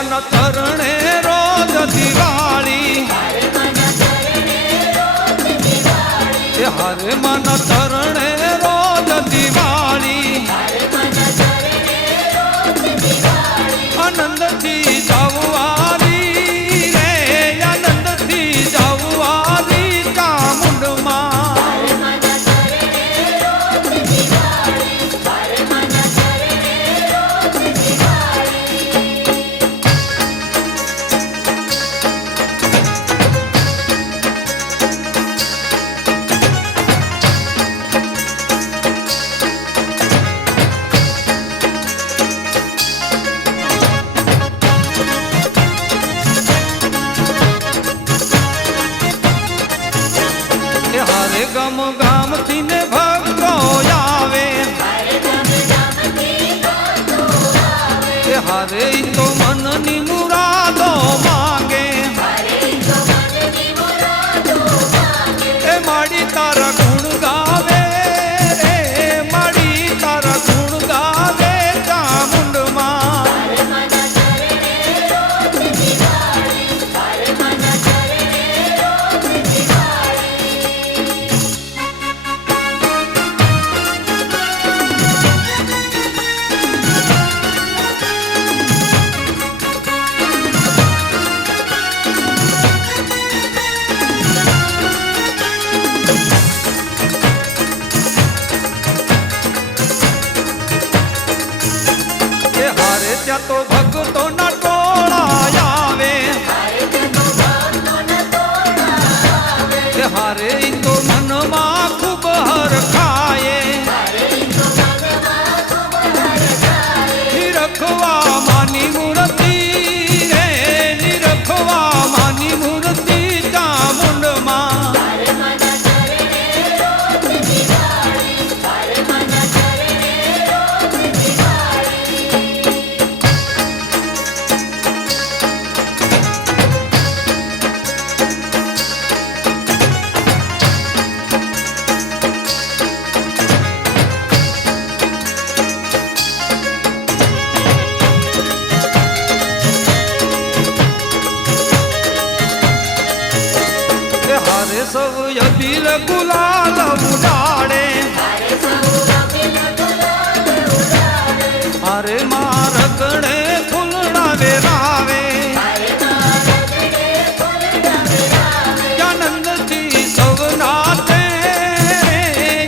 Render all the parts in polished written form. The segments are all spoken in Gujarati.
મન ચરણે રોજ દિવાળી હરે મન ચરણે રોજ દિવાળી આનંદથી જાવવારી રે આનંદથી જાવવારી ચામુંડમાં હરે ગમ ગામથી ને ભક્તો આવે હરે તો મનની મુરાદો માંગે એ માડી તારા ગુણ ગાવે રે માડી તારા ગુણ ગાવે ચામુંડમાં ત્યાં તો ભક્તો ના ટોળા આવે હારે તો મનમાં ખૂબ હરખાય નિરખવા માની મૂર્તિ રે નિરખવા માની મૂર્તિ ચામુંડમાં હરે સૌ અબીર ગુલાલ ઉડાડે હરે મારગણે ફૂલડા વેરાવે આનંદથી સૌ નાચે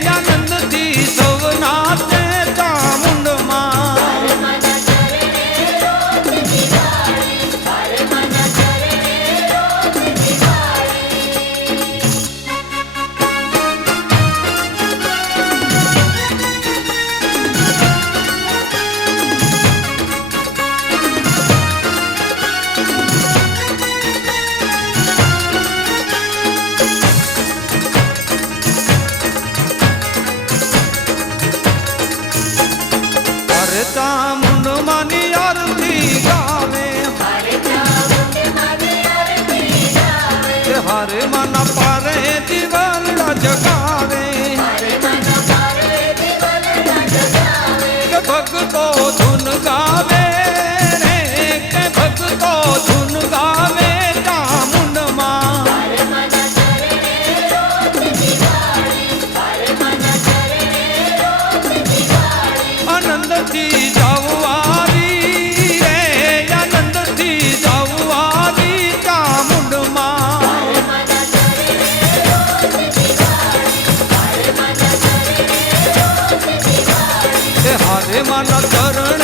આનંદથી સૌ નાચે ચામુંડમાં ચામુંડમાની આરતી ગાવે હરે મન પારે દિવાલડા જગાવે કે ભક્તો ધૂન ગાવે રે કે ભક્તો ધૂન ગાવે ચામુંડમાં આનંદથી જાવવારી રે આનંદથી જાવવારી ચામુંડમાં હરે મન ચરણ